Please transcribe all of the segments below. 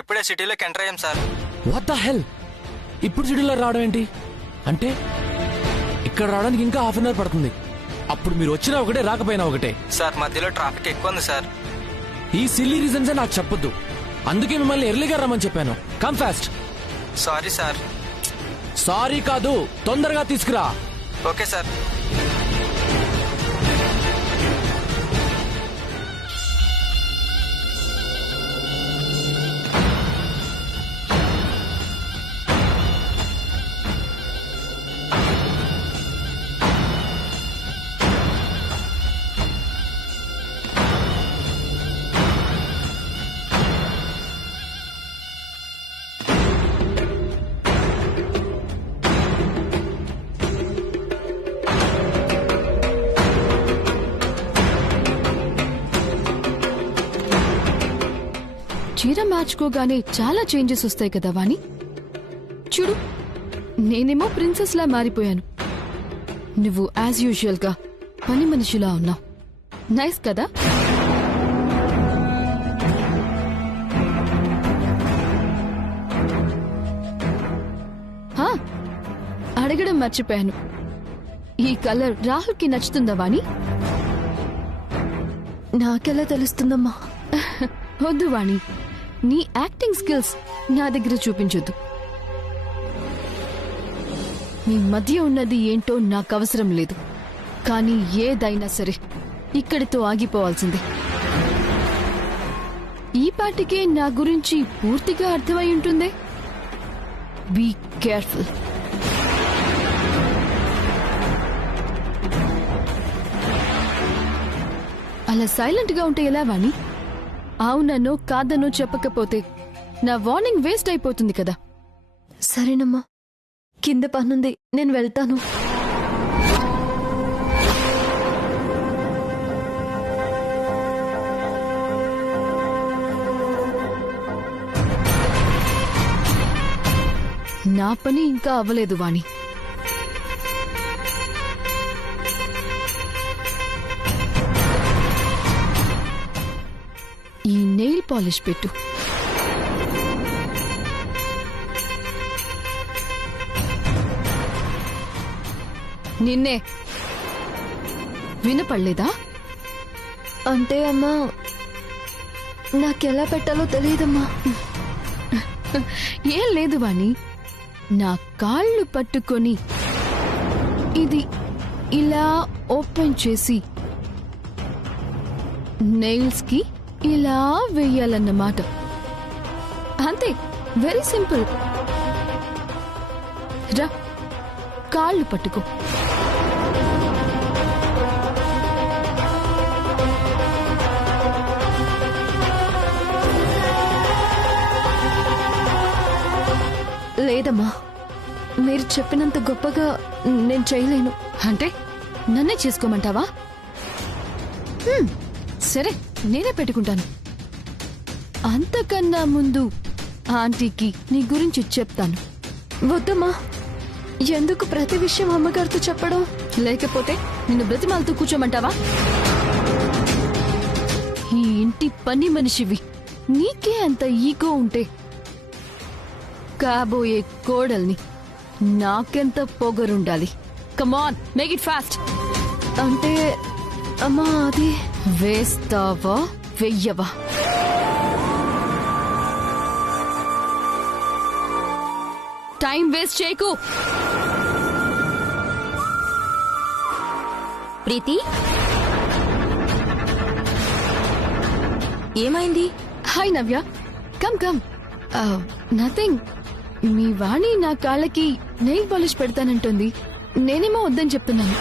ఇప్పుడే సిటీలోకి ఎంటర్ అయ్యాం sir. What the hell? ఇప్పుడు సిటీలో రావడం ఏంటి? అంటే ఇక్కడ రావడానికి ఇంకా హాఫ్ అన్ అవర్ పడుతుంది. అప్పుడు మీరు వచ్చినా ఒకటే రాకపోయినా ఒకటే. సార్ మధ్యలో ట్రాఫిక్ ఎక్కువ ఉంది సార్. ఈ సిల్లీ రీజన్స్ నాకు చెప్పొద్దు. అందుకే మిమ్మల్ని ఎర్లీగా రమ్మని చెప్పాను. Come fast. Sorry sir. Sorry కాదు, తొందరగా తీసుకురా. Okay sir. చీర మార్చుకోగానే చాలా చేంజెస్ వస్తాయి కదా వాణి. చూడు, నేనేమో ప్రిన్సెస్ లా మారిపోయాను. నువ్వు యాజ్ యూజువల్ గా పని మనిషిలా ఉన్నావు. నైస్ కదా? అడగడం మర్చిపోయాను. ఈ కలర్ రాహుల్కి నచ్చుతుందా వాణి? నాకెలా తెలుస్తుందమ్మా? వద్దు వాణి, నీ యాక్టింగ్ స్కిల్స్ నా దగ్గర చూపించొద్దు. మీ మధ్య ఉన్నది ఏంటో నాకు అవసరం లేదు. కానీ ఏదైనా సరే ఇక్కడితో ఆగిపోవాల్సిందే. ఈ పాటికే నా గురించి పూర్తిగా అర్థమై ఉంటుంది. Be careful. అలా సైలెంట్ గా ఉంటే ఎలా వాణి? అవుననో కాదనో చెప్పకపోతే నా వార్నింగ్ వేస్ట్ అయిపోతుంది కదా. సరేనమ్మా, కింద పనుంది, నేను వెళ్తాను. నా పని ఇంకా అవ్వలేదు వాణి. ఈ నెయిల్ పాలిష్ పెట్టు. నిన్నే. వినపడలేదా? అంటే అమ్మా, నాకెలా పెట్టాలో తెలియదమ్మా. ఏం లేదు వాణి, నా కాళ్ళు పట్టుకొని ఇది ఇలా ఓపెన్ చేసి నెయిల్స్ కి ఇలా వెయ్యాలన్నమాట. అంతే, వెరీ సింపుల్. రా, కాళ్ళు పట్టుకో. లేదమ్మా, మీరు చెప్పినంత గొప్పగా నేను చేయలేను. అంటే నన్నే చేసుకోమంటావా? సరే, నేనే పెట్టుకుంటాను. అంతకన్నా ముందు ఆంటీకి నీ గురించి చెప్తాను. వద్దమ్మా, ఎందుకు ప్రతి విషయం అమ్మగారితో చెప్పడం? లేకపోతే నిన్ను బ్రతిమాలతో కూర్చోమంటావా? ఈ ఇంటి పని మనిషివి, నీకే అంత ఈగో ఉంటే కాబోయే కోడల్ని నాకెంత పొగరుండాలి. కమాన్, మేక్ ఇట్ ఫాస్ట్. అంటే అమ్మా, అది వేస్తావా వెయ్యవా? టైం వేస్ట్ చేయకు. ప్రీతి, ఏమైంది? హాయ్ నవ్య, కమ్ కమ్. నథింగ్. మీ వాణి నా కాళ్ళకి నెయిల్ పాలిష్ పెడతానంటుంది. నేనేమో వద్దని చెప్తున్నాను.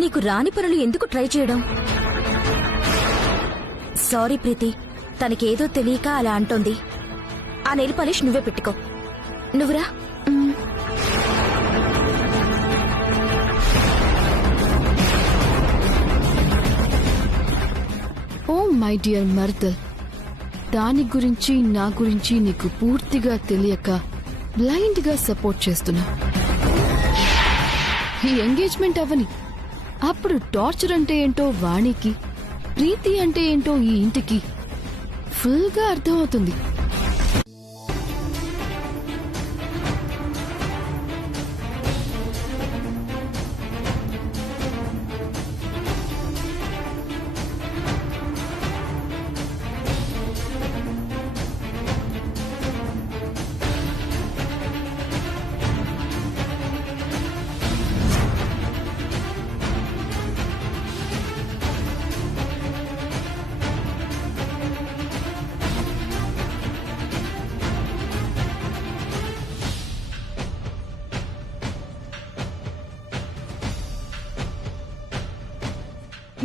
నీకు రాని పనులు ఎందుకు ట్రై చేయడం? సారీ ప్రీతి, తనకేదో తెలియక అలా అంటోంది. ఆ నెయిల్ పాలిష్ నువ్వే పెట్టుకో. నువ్వురా. ఓ మై డియర్ మర్దల్, దాని గురించి నా గురించి నీకు పూర్తిగా తెలియక బ్లైండ్ గా సపోర్ట్ చేస్తున్నా. ఈ ఎంగేజ్మెంట్ అవని, అప్పుడు టార్చర్ అంటే ఏంటో వాణికి, ప్రీతి అంటే ఏంటో ఈ ఇంటికి ఫుల్గా అర్థమవుతుంది.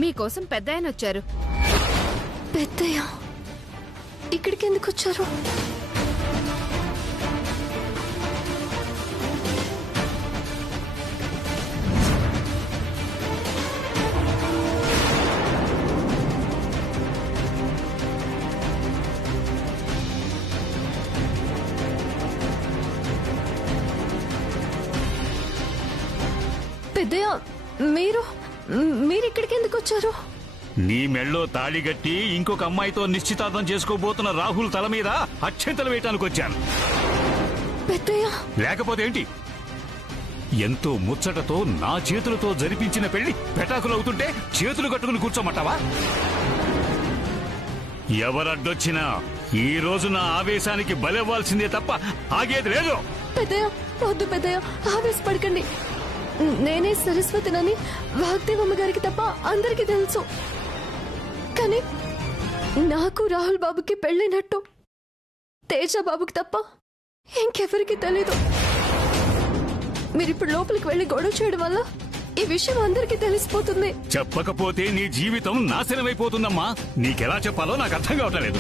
మీకోసం పెద్ద ఆయన వచ్చారు. పెద్దయ్య ఇక్కడికి ఎందుకు వచ్చారు? పెద్దయ్య మీరు ఇక్కడికి ఎందుకు వచ్చారు? నీ మెళ్ళో తాళిగట్టి ఇంకొక అమ్మాయితో నిశ్చితార్థం చేసుకోబోతున్న రాహుల్ తల మీద అక్షంతలు వేయటానికి వచ్చాను. పెద్దయ్య లేకపోతే ఏంటి? ఎంతో ముచ్చటతో నా చేతులతో జరిపించిన పెళ్లి పెటాకులవుతుంటే చేతులు కట్టుకుని కూర్చోమంటావా? ఎవరడ్డొచ్చినా ఈ రోజు నా ఆవేశానికి బలవ్వాల్సిందే తప్ప ఆగేది లేదు. పెద్దయ్య వద్దు పెద్దయ్య, ఆవేశపడకండి. నేనే సరస్వతినని వాగ్దేవమ్మ గారికి తప్ప అందరికీ తెలుసు. కానీ నాకు రాహుల్ బాబుకి పెళ్ళైనట్టు తేజ బాబుకి తప్ప ఇంకెవరికి తెలీదు. మీరిప్పుడు లోపలికి వెళ్లి గొడవ చేయడం వల్ల ఈ విషయం అందరికీ తెలిసిపోతుంది. చెప్పకపోతే నీ జీవితం నాశనమైపోతుందమ్మా. నీకెలా చెప్పాలో నాకు అర్థం కావట్లేదు.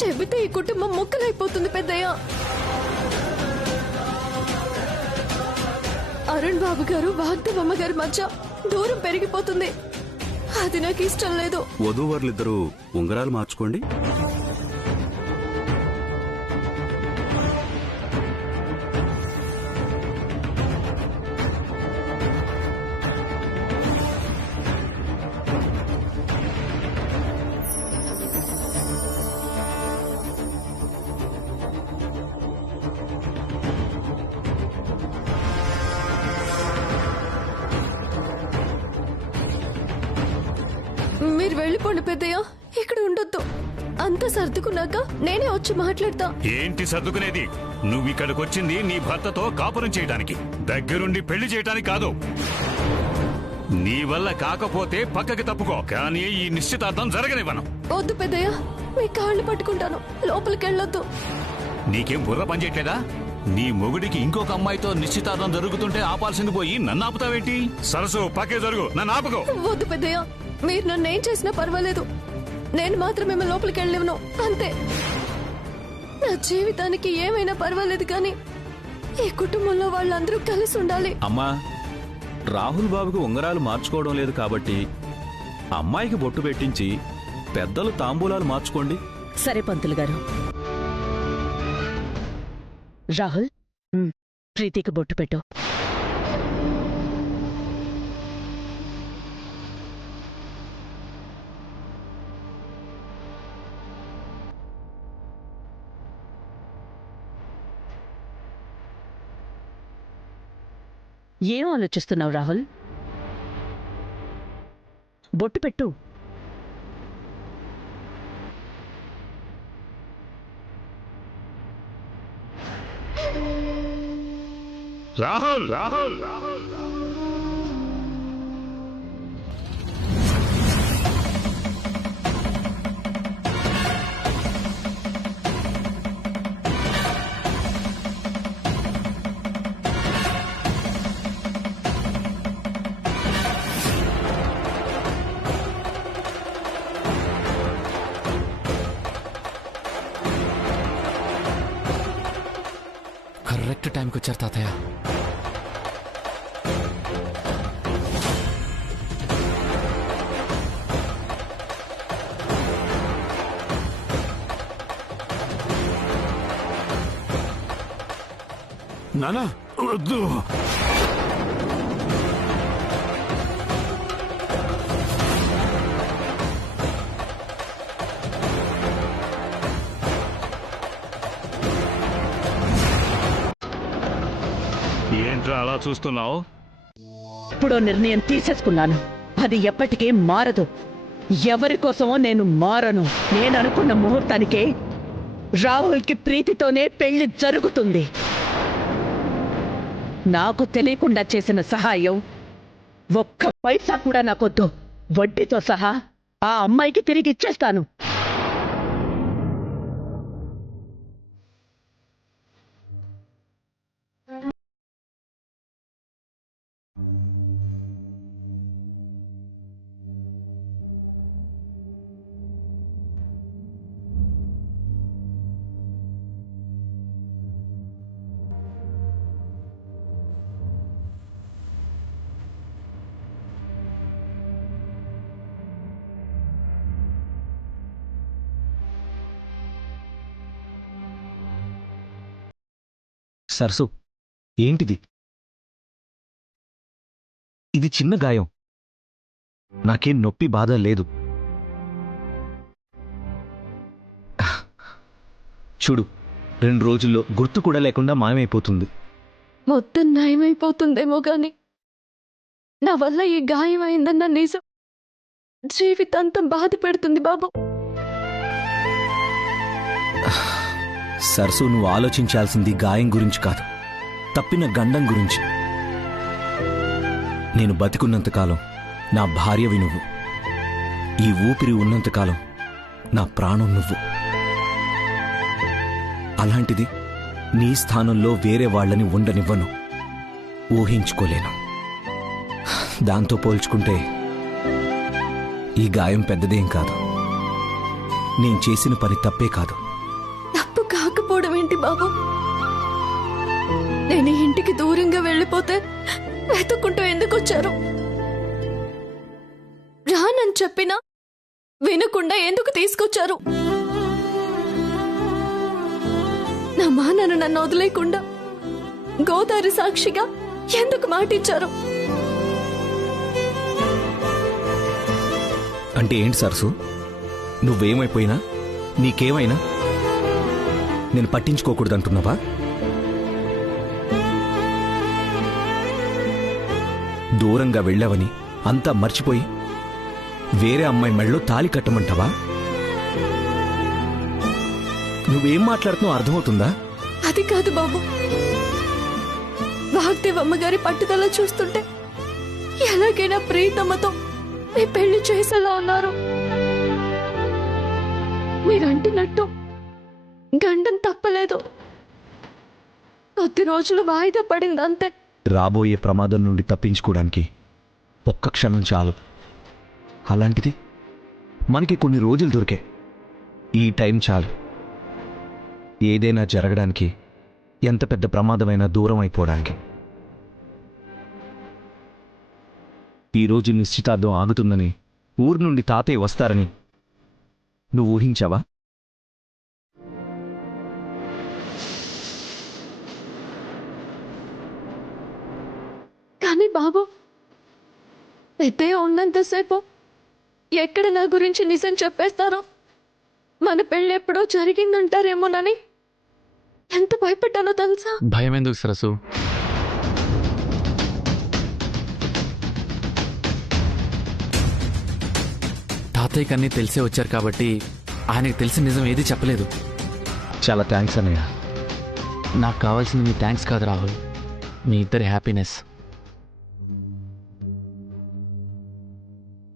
చెబితే ఈ కుటుంబం ముక్కలైపోతుంది పెద్దయ్య. అరుణ్ బాబు గారు వాగ్దేవమ్మ గారి మధ్య దూరం పెరిగిపోతుంది. అది నాకు ఇష్టం లేదు. వధూవరులిద్దరూ ఉంగరాలు మార్చుకోండి. మీరు వెళ్ళిపోండి పెద్దయ్య, ఇక్కడ ఉండొద్దు. అంతా సర్దుకున్నాక నేనే వచ్చి మాట్లాడతా. ఏంటి సర్దుకునేది? నువ్వు ఇక్కడికొచ్చింది నీ భర్తతో కాపురం చేయడానికి, దగ్గరుండి పెళ్లి చేయడానికి కాదు. నీ వల్ల కాకపోతే పక్కకి తప్పుకో, కానీ ఈ నిశ్చితార్థం జరగనివ్వను. వద్దు పెద్దయ్య, మీ కాళ్ళు పట్టుకుంటాను. లోపలికి వెళ్ళొద్దు. నీకేం బుర్ర పనిచేయట్లేదా? నీ మొగుడికి ఇంకొక అమ్మాయితో నిశ్చితార్థం జరుగుతుంటే ఆపాల్సింది పోయి నన్ను ఆపుతావేంటి? సరసు పక్కే జరుగు, నన్ను ఆపుకో. వద్దు పెద్దయ్య, మీరు నన్ను ఏం చేసినా పర్వాలేదు. నేను మాత్రం మేము లోపలికి వెళ్ళలేను, అంతే. నా జీవితానికి ఏమైనా పర్వాలేదు, కానీ ఈ కుటుంబంలో వాళ్ళందరూ కలిసి ఉండాలి. అమ్మా, రాహుల్ బాబుకి ఉంగరాలు మార్చుకోవడం లేదు కాబట్టి అమ్మాయికి బొట్టు పెట్టించి పెద్దలు తాంబూలాలు మార్చుకోండి. సరే పంతులు గారు. రాహుల్, ప్రీతికి బొట్టు పెట్టు. ఏం ఆలోచిస్తున్నావు రాహుల్? బొట్టు పెట్టు. రాహుల్, రాహుల్, కరెక్ట్ టైంకి వచ్చారు తాతయ్య. నానా వద్దు. అలా చూస్తున్నావు? ఇప్పుడు నిర్ణయం తీసేసుకున్నాను. అది ఎప్పటికీ మారదు. ఎవరి కోసమో నేను మారను. నేను అనుకున్న ముహూర్తానికే రాహుల్కి ప్రీతితోనే పెళ్లి జరుగుతుంది. నాకు తెలియకుండా చేసిన సహాయం ఒక్క పైసా కూడా నాకొద్దు. వడ్డీతో సహా ఆ అమ్మాయికి తిరిగి ఇచ్చేస్తాను. సరసు, ఏంటిది? ఇది చిన్న గాయం. నాకేం నొప్పి బాధ లేదు. చూడు, 2 రోజుల్లో గుర్తు కూడా లేకుండా మాయమైపోతుంది. మొత్తం నయమైపోతుందేమో గాని నా వల్ల ఈ గాయం అయిందన్న నిజం జీవితాంతం బాధ పెడుతుంది బాబు. సరసు, నువ్వు ఆలోచించాల్సింది గాయం గురించి కాదు, తప్పిన గండం గురించి. నేను బతికున్నంతకాలం నా భార్యవి నువ్వు. ఈ ఊపిరి ఉన్నంతకాలం నా ప్రాణం నువ్వు. అలాంటిది నీ స్థానంలో వేరే వాళ్ళని ఉండనివ్వను. ఊహించుకోలేను. దాంతో పోల్చుకుంటే ఈ గాయం పెద్దదేం కాదు. నేను చేసిన పని తప్పే కాదు. తప్పు కాకపోవడం ఏంటి బాబు? నేను ఈ ఇంటికి దూరంగా వెళ్ళిపోతే వెతుక్కుంటూ ఎందుకు వచ్చారు? రానని చెప్పినా వినకుండా ఎందుకు తీసుకొచ్చారు? నా మానను నన్ను వదిలేకుండా గోదావరి సాక్షిగా ఎందుకు మాటిచ్చారు? అంటే ఏంటి సరసు? నువ్వేమైపోయినా, నీకేమైనా నేను పట్టించుకోకూడదంటున్నావా? దూరంగా వెళ్ళావని అంతా మర్చిపోయి వేరే అమ్మాయి మెడలో తాళి కట్టమంటావా? నువ్వేం మాట్లాడుతున్నావు అర్థమవుతుందా? అది కాదు బాబు. వాగ్దేవ్ అమ్మగారి పట్టుదల చూస్తుంటే ఎలాగైనా ప్రీతమ్మతో మీ పెళ్లి చేసేలా ఉన్నారు. మీరంటున్నట్టు గండం తప్పలేదు. కొద్ది రోజులు వాయిదా పడింది అంతే. రాబోయే ప్రమాదం నుండి తప్పించుకోవడానికి ఒక్క క్షణం చాలు. అలాంటిది మనకి కొన్ని రోజులు దొరికే. ఈ టైం చాలు. ఏదైనా జరగడానికి, ఎంత పెద్ద ప్రమాదమైనా దూరం అయిపోవడానికి. ఈరోజు నిశ్చితార్థం ఆగుతుందని, ఊరు నుండి తాతయ్య వస్తారని నువ్వు ఊహించావా? కానీ బాబు, పెద్దయ్య ఉన్నంతసేపు ఎక్కడ నా గురించి నిజం చెప్పేస్తారో, మన పెళ్ళి ఎప్పుడో జరిగిందంటారేమోనని ఎంత భయపడ్డానో తెలుసా? భయం ఎందుకు సరసు? తాతయ్యకి అన్నీ తెలిసే వచ్చారు కాబట్టి ఆయనకు తెలిసిన నిజం ఏది చెప్పలేదు. చాలా థ్యాంక్స్ అన్నయ్య. నాకు కావాల్సింది మీ థ్యాంక్స్ కాదు రాహుల్, మీ ఇద్దరి హ్యాపీనెస్.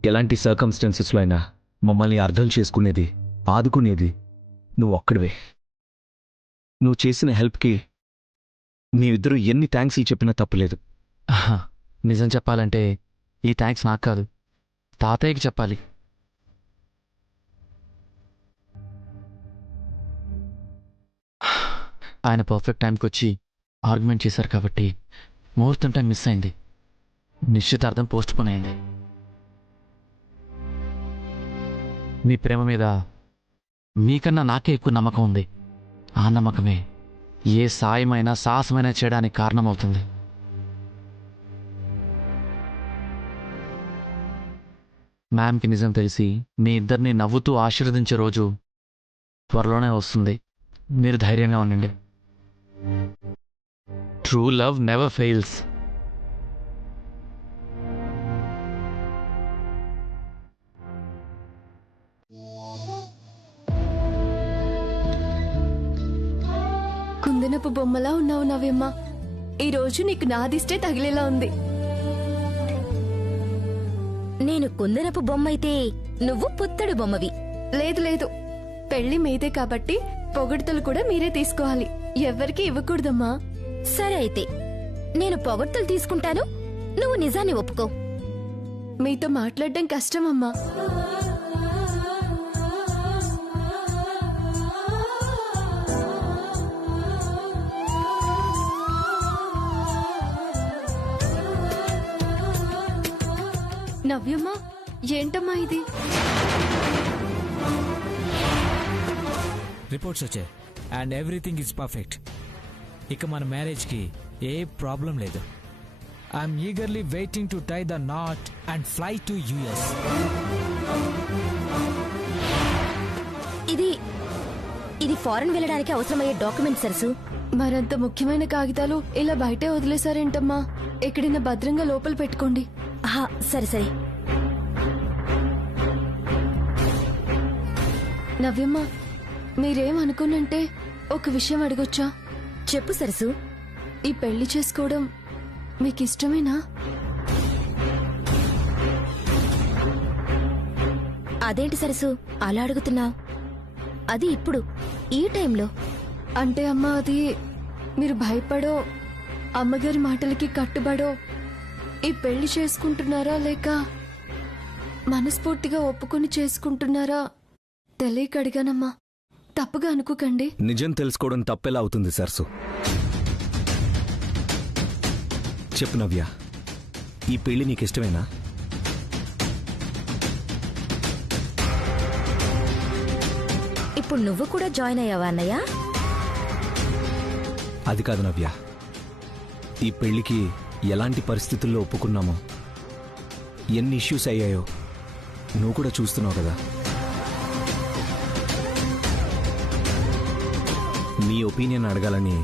ఎలాంటి సర్కమ్స్టాన్సెస్లో అయినా మమ్మల్ని అర్థం చేసుకునేది, ఆదుకునేది నువ్వు ఒక్కడివే. నువ్వు చేసిన హెల్ప్కి మేమిద్దరూ ఎన్ని థ్యాంక్స్ చెప్పినా తప్పులేదు. నిజం చెప్పాలంటే ఈ థ్యాంక్స్ నాకు కాదు, తాతయ్యకి చెప్పాలి. ఆయన పర్ఫెక్ట్ టైంకి వచ్చి ఆర్గ్యుమెంట్ చేశారు కాబట్టి ముహూర్తం టైం మిస్ అయింది. నిశ్చితార్థం పోస్ట్ పోన్ అయింది. మీ ప్రేమ మీద మీకన్నా నాకే ఎక్కువ నమ్మకం ఉంది. ఆ నమ్మకమే ఏ సాయమైనా సాహసమైనా చేయడానికి కారణమవుతుంది. మ్యామ్కి నిజం తెలిసి మీ ఇద్దరిని నవ్వుతూ ఆశీర్వదించే రోజు త్వరలోనే వస్తుంది. మీరు ధైర్యంగా ఉండండి. True love never fails. కుందనపు బొమ్మలా ఉన్నావు నవ్యమ్మ. ఈ రోజు నీకు నాదిష్టే తగిలేలా ఉంది. నేను కుందనపు బొమ్మైతే నువ్వు పుత్తడి బొమ్మవి. లేదు లేదు, పెళ్లి మీదే కాబట్టి పొగడ్తలు కూడా మీరే తీసుకోవాలి, ఎవ్వరికి ఇవ్వకూడదమ్మా. సరే అయితే నేను పొగడ్తలు తీసుకుంటాను, నువ్వు నిజాన్ని ఒప్పుకో. మీతో మాట్లాడడం కష్టమమ్మా. నవ్యమ్మా, ఏంటమ్మా ఇది? రిపోర్ట్స్ వచ్చాయి అండ్ ఎవ్రీథింగ్ ఈజ్ పర్ఫెక్ట్. ఇక మన మ్యారేజ్కి ఏ ప్రాబ్లం లేదు. I'm eagerly waiting to tie the knot and fly to US. ఇది ఇది ఫారెన్ వెళ్ళడానికి అవసరమయ్యే డాక్యుమెంట్ సరసు. మరంత ముఖ్యమైన కాగితాలు ఇలా బయటే వదిలేశారేంటమ్మా? ఎక్కడైనా భద్రంగా లోపల పెట్టుకోండి. సరే సరే. నవ్యమ్మ, మీరేమనుకున్నంటే ఒక విషయం అడగొచ్చా? చెప్పు సరసు. ఈ పెళ్లి చేసుకోవడం మీకిష్టమేనా? అదేంటి సరసు అలా అడుగుతున్నావు? అది ఇప్పుడు ఈ టైంలో అంటే అమ్మా, అది మీరు భయపడో అమ్మగారి మాటలకి కట్టుబడో ఈ పెళ్లి చేసుకుంటున్నారా లేక మనస్ఫూర్తిగా ఒప్పుకొని చేసుకుంటున్నారా తెలియక అడిగానమ్మా. తప్పుగా అనుకోకండి. నిజం తెలుసుకోవడం తప్పెలా అవుతుంది సరసు? చెప్పు నవ్య, ఈ పెళ్లి నీకిష్టమేనా? ఇప్పుడు నువ్వు కూడా జాయిన్ అయ్యావా అన్నయ్య? అది కాదు నవ్య, ఈ పెళ్లికి ఎలాంటి పరిస్థితుల్లో ఒప్పుకున్నామో, ఎన్ని ఇష్యూస్ అయ్యాయో నువ్వు కూడా చూస్తున్నావు కదా. నీ ఒపీనియన్ అడగాలని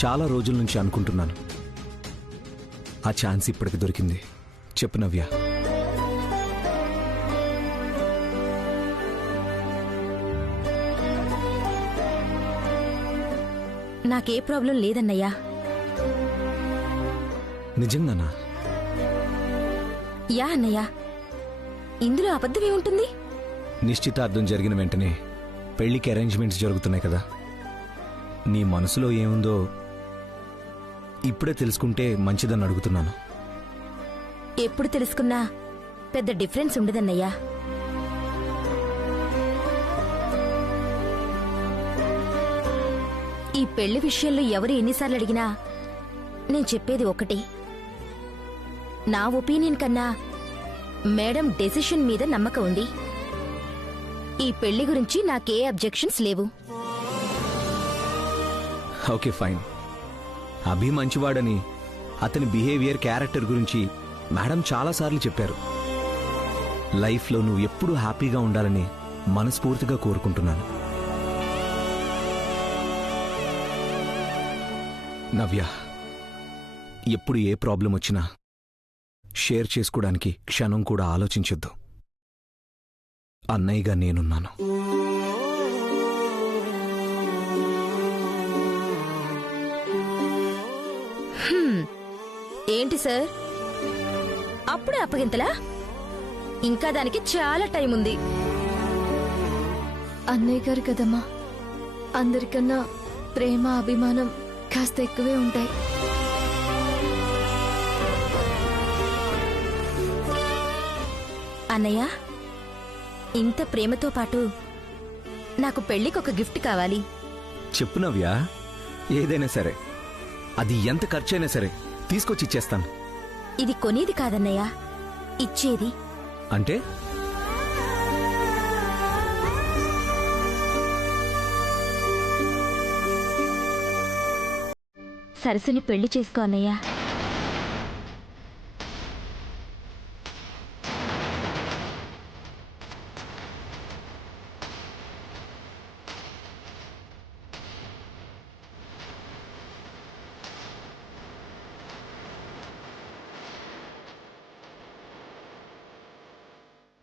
చాలా రోజుల నుంచి అనుకుంటున్నాను. ఆ ఛాన్స్ ఇప్పటికి దొరికింది. చెప్పు నవ్య. నాకే ప్రాబ్లం లేదన్నయ్యా. నిజంగానా? యా అన్నయ్య, ఇందులో అబద్ధం ఏముంటుంది? నిశ్చితార్థం జరిగిన వెంటనే పెళ్లికి అరేంజ్మెంట్స్ జరుగుతున్నాయి కదా. నీ మనసులో ఏముందో ఇప్పుడే తెలుసుకుంటే మంచిదని అడుగుతున్నాను. ఎప్పుడు తెలుసుకున్నా పెద్ద డిఫరెన్స్ ఉండదన్నయ్యా. ఈ పెళ్లి విషయంలో ఎవరు ఎన్నిసార్లు అడిగినా నేను చెప్పేది ఒకటి. నా ఒపీనియన్ కన్నా మేడం డెసిషన్ మీద నమ్మకం ఉంది. ఈ పెళ్లి గురించి నాకే అబ్జెక్షన్స్ లేవు. Okay fine. అభి మంచివాడని, అతని బిహేవియర్, క్యారెక్టర్ గురించి మేడం చాలాసార్లు చెప్పారు. లైఫ్లో నువ్వు ఎప్పుడూ హ్యాపీగా ఉండాలని మనస్ఫూర్తిగా కోరుకుంటున్నాను. నవ్య, ఎప్పుడు ఏ ప్రాబ్లం వచ్చినా షేర్ చేసుకోవడానికి క్షణం కూడా ఆలోచించొద్దు. అన్నయ్యగా నేనున్నాను. ఏంటి సార్ అప్పుడే అప్పగింతలా? ఇంకా దానికి చాలా టైం ఉంది. అన్నయ్య గారు కదమ్మా, అందరికన్నా ప్రేమ అభిమానం కాస్త ఎక్కువే ఉంటాయి. అన్నయ్య, ఇంత ప్రేమతో పాటు నాకు పెళ్లికి ఒక గిఫ్ట్ కావాలి. చెప్పు నవ్య, ఏదైనా సరే, అది ఎంత ఖర్చైనా సరే తీసుకొచ్చి ఇచ్చేస్తాను. ఇది కొనేది కాదన్నయ్య, ఇచ్చేది. అంటే? సరస్సుని పెళ్లి చేసుకో అన్నయ్య.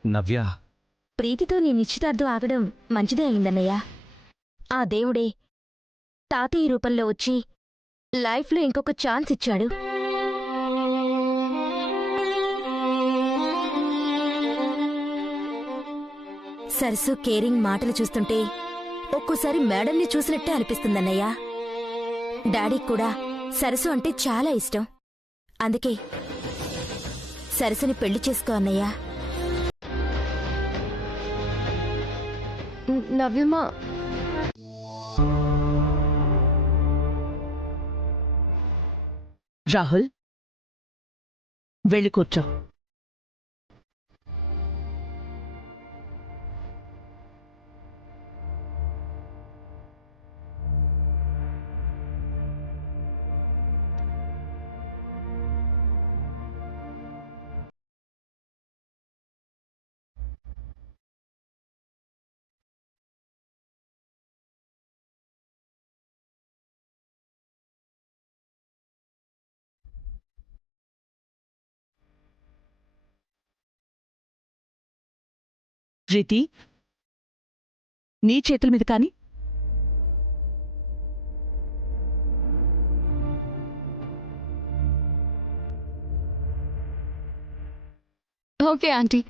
నవ్య, ప్రీతితో నీ నిశ్చితార్థం ఆగడం మంచిదే అయిందన్నయ్య. ఆ దేవుడే తాతయ్య రూపంలో వచ్చి లైఫ్లో ఇంకొక ఛాన్స్ ఇచ్చాడు. సరసు కేరింగ్ మాటలు చూస్తుంటే ఒక్కోసారి మేడంని చూసినట్టే అనిపిస్తుందన్నయ్యా. డాడీకి కూడా సరసు అంటే చాలా ఇష్టం. అందుకే సరసుని పెళ్లి చేసుకో అన్నయ్యా. నవ్యమా, రాహుల్, వెళ్ళి కూర్చో. ప్రీతి, నీ చేతుల మీద కాని. Okay aunty.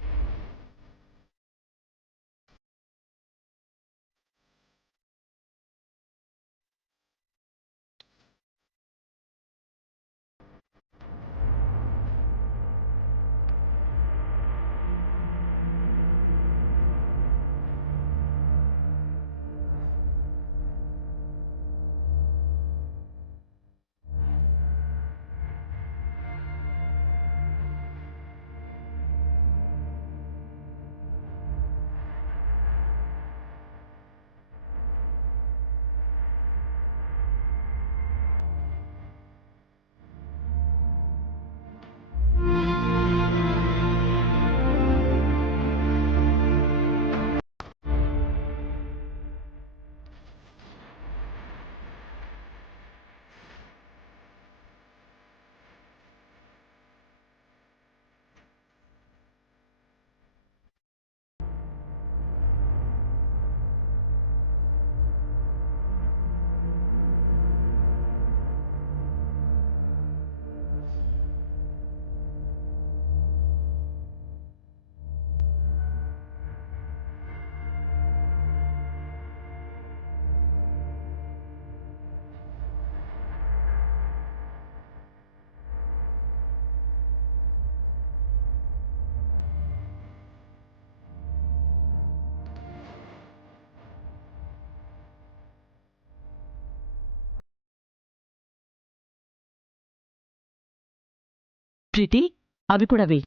ప్రీతి, అవి కూడా వెయ్యి.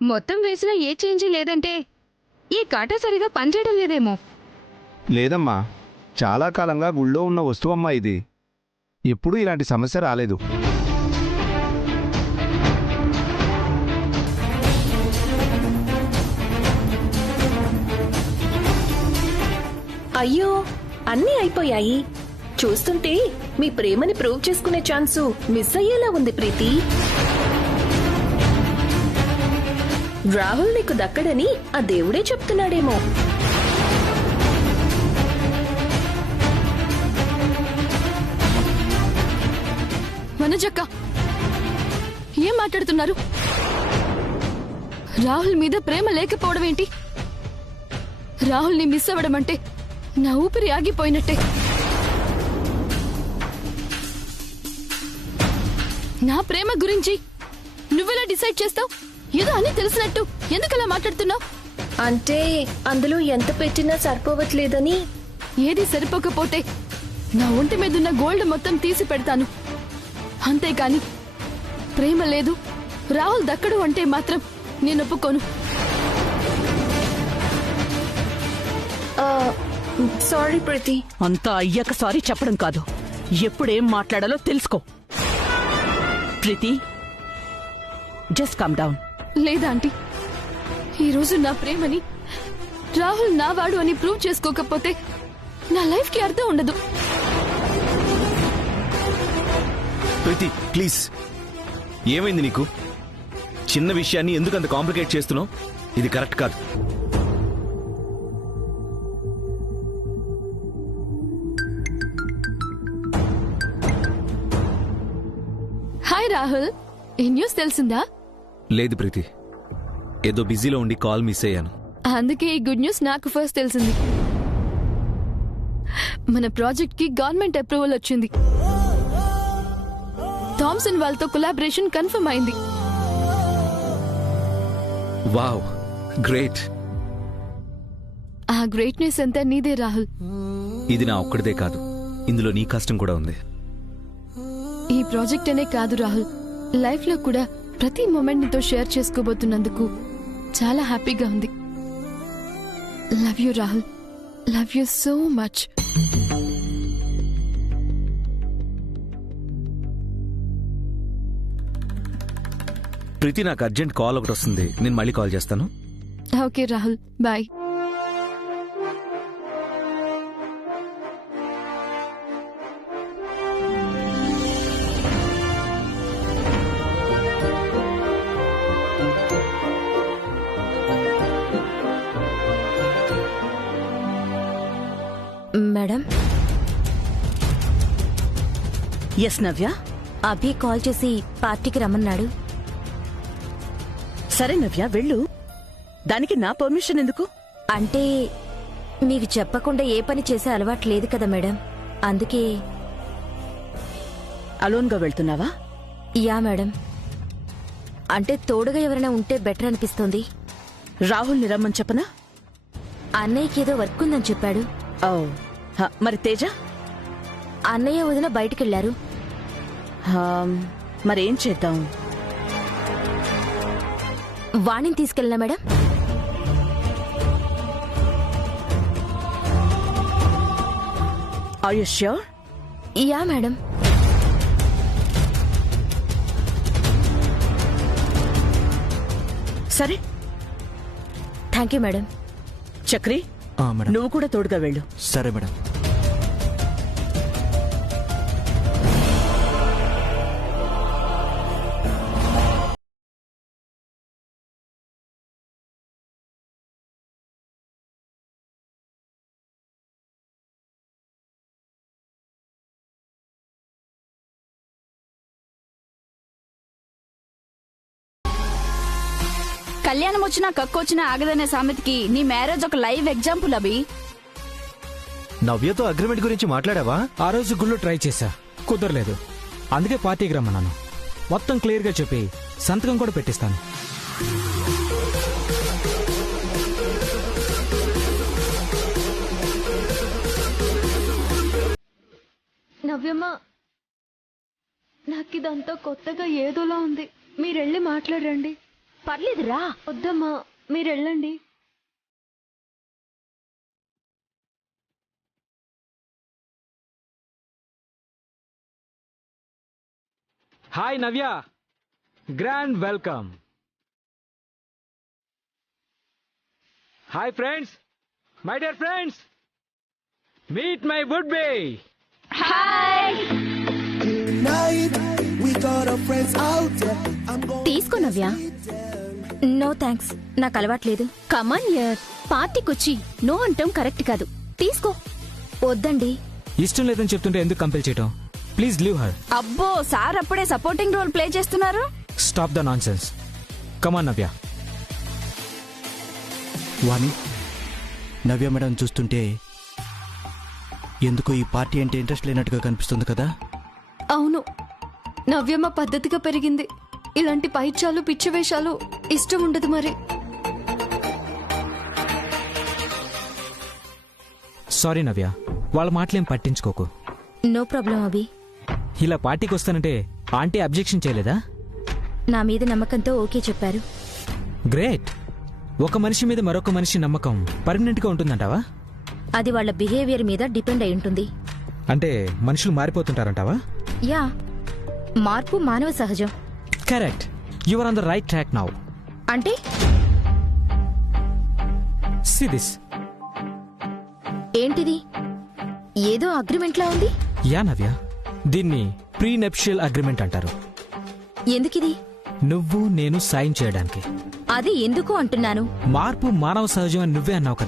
మొత్తం వేసినా ఏ చేంజీ లేదంటే ఈ కాటా సరిగా పనిచేయడం లేదేమో. లేదమ్మా, చాలా కాలంగా గుళ్ళో ఉన్న వస్తువమ్మా ఇది. ఎప్పుడూ ఇలాంటి సమస్య రాలేదు. అయ్యో, అన్నీ అయిపోయాయి. చూస్తుంటే మీ ప్రేమని ప్రూవ్ చేసుకునే ఛాన్సు మిస్ అయ్యేలా ఉంది ప్రీతి. రాహుల్ నీకు దక్కడని ఆ దేవుడే చెప్తున్నాడేమో. మనోజక్క, ఏం మాట్లాడుతున్నారు? రాహుల్ మీద ప్రేమ లేకపోవడం ఏంటి? రాహుల్ని మిస్ అవ్వడం అంటే నా ఊపిరి ఆగిపోయినట్టే. నా ప్రేమ గురించి నువ్వెలా డిసైడ్ చేస్తావు? ఏదో అని తెలిసినట్టు ఎందుకలా మాట్లాడుతున్నావు? అంటే అందులో ఎంత పెట్టినా సరిపోవట్లేదని. ఏది సరిపోకపోతే నా ఒంటి మీదున్న గోల్డ్ మొత్తం తీసి పెడతాను. అంతేకాని ప్రేమ లేదు, రాహుల్ దక్కడు అంటే మాత్రం నేను ఒప్పుకోను. సారీ ప్రీతి. అంతా అయ్యాక సారీ చెప్పడం కాదు, ఎప్పుడేం మాట్లాడాలో తెలుసుకో. ప్రీతి, జస్ట్ కమ్ డౌన్. లేదా ఆంటీ, ఈరోజు నా ప్రేమని రాహుల్ నా వాడు అని ప్రూవ్ చేసుకోకపోతే నా లైఫ్ కి అర్థం ఉండదు. ప్రీతి ప్లీజ్, ఏమైంది నీకు? చిన్న విషయాన్ని ఎందుకు అంత కాంప్లికేట్ చేస్తున్నావు? ఇది కరెక్ట్ కాదు. హాయ్ రాహుల్, ఈ న్యూస్ తెలిసిందా? లేదు ప్రీతి, ఏదో బిజీలో ఉండి కాల్ మిస్ అయ్యాను. అందుకే ఈ గుడ్ న్యూస్ నాకు ఫస్ట్ తెలిసింది. మన ప్రాజెక్ట్ కి గవర్నమెంట్ అప్రూవల్ వచ్చింది. థామ్సన్ వాళ్ళతో కొలాబరేషన్ కన్ఫర్మ్ అయింది. Wow, great. ఆ గ్రేట్నెస్ అంతా నీదే రాహుల్. ఇది నా ఒక్కడిదే కాదు, ఇందులో నీ కష్టం కూడా ఉంది. ఈ ప్రాజెక్ట్ అనే కాదు రాహుల్, లైఫ్ లో కూడా ప్రతి మూమెంట్ నీతో షేర్ చేసుకోబోతున్నందుకు చాలా హ్యాపీగా ఉంది. Love you Rahul, love you so much. Preethi, నాకు అర్జెంట్ కాల్ ఒకటి వస్తుంది, నేను మళ్ళీ కాల్ చేస్తాను. Okay Rahul, bye. Madam, yes Navya. Abhi call చేసి పార్టీకి రమ్మన్నాడు. సరే నవ్య, వెళ్ళు. దానికి నా పర్మిషన్ ఎందుకు? అంటే మీకు చెప్పకుండా ఏ పని చేసే అలవాటు లేదు కదా మేడం, అందుకే. అలోన్గా వెళ్తున్నావా? Yeah madam. అంటే తోడుగా ఎవరైనా ఉంటే బెటర్ అనిపిస్తుంది. రాహుల్ని రమ్మని చెప్పనా? అన్నయ్యకి ఏదో వర్క్ ఉందని చెప్పాడు. ఓ, మరి తేజ? అన్నయ్య వదిన బయటికెళ్లారు. మరేం చేద్దాం? వాణిని తీసుకెళ్ళినా madam? Are you sure? Yeah madam. సరే, థ్యాంక్ యూ మేడం. చక్రి, నువ్వు కూడా తోడుగా వెళ్ళు. సరే మేడం. కళ్యాణం వచ్చినా కక్కొచ్చినా ఆగదనే సామెతకి నీ మ్యారేజ్ ఒక లైవ్ ఎగ్జాంపుల్. అభి, నవ్యతో అగ్రిమెంట్ గురించి మాట్లాడావా? ఆ రోజు గుళ్ళు ట్రై చేశా, కుదరలేదు. అందుకే పార్టీకి రమ్మన్నాను. మొత్తం క్లియర్గా చెప్పి సంతకం కూడా పెట్టిస్తాను. నవ్యమ్మ, నాకిదంతా కొత్తగా ఏదోలా ఉంది. మీరెళ్ళి మాట్లాడండి. పర్లేదురా. వద్దమ్మా, మీరెళ్ళండి. Hi Navya, grand welcome. Hi friends, my dear friends, meet my would be. తీసుకో నవ్య. నో థ్యాంక్స్, నాకు అలవాట్లేదు. కమాన్ యర్, పార్టీకొచ్చి నో అంటాం కరెక్ట్ కాదు. తీసుకో. వద్దండి. ఇష్టం లేదని చెప్తుంటే ఎందుకు కంపెల్ చేయటం? Please leave her. అబ్బో, సార్ అప్పుడే సపోర్టింగ్ రోల్ ప్లే చేస్తున్నారు. Stop the nonsense. Come on Navya. Vani, Navya madam చూస్తుంటే ఎందుకో ఈ పార్టీ అంటే ఇంట్రెస్ట్ లేనట్టుగా కనిపిస్తుంది కదా? అవును, నవ్యమ్మ పద్ధతిగా పెరిగింది. ఇలాంటి పైచాలు పిచ్చి వేషాలు ఇష్టం ఉండదు మరి. సారీ నవ్య, వాళ్ళ మాటలేం పట్టించుకోకు. నో ప్రాబ్లం అభి. ఇలా పార్టీకి వస్తానంటే ఆంటీ అబ్జెక్షన్ చేయలేదా? నా మీద నమ్మకంతో ఓకే చెప్పారు. గ్రేట్. ఒక మనిషి మీద మరొక మనిషి నమ్మకం పర్మనెంట్ గా ఉంటుందంటావా? అది వాళ్ళ బిహేవియర్ మీద డిపెండ్ అయి ఉంటుంది. అంటే మనుషులు మారిపోతుంటారంటావా? యా, మార్పు మానవ సహజం. Correct. You are on the right track now. అంటే సీ దిస్. ఏంటిది? ఏదో అగ్రిమెంట్ లా ఉంది. యా నవ్య, దీన్ని ప్రీ నెప్షియల్ అగ్రిమెంట్ అంటారు. ఎందుకిది? నువ్వు నేను సైన్ చేయడానికి. అది ఎందుకు అంటున్నాను. మార్పు మానవ సహజం అని నువ్వే అన్నావు కదా.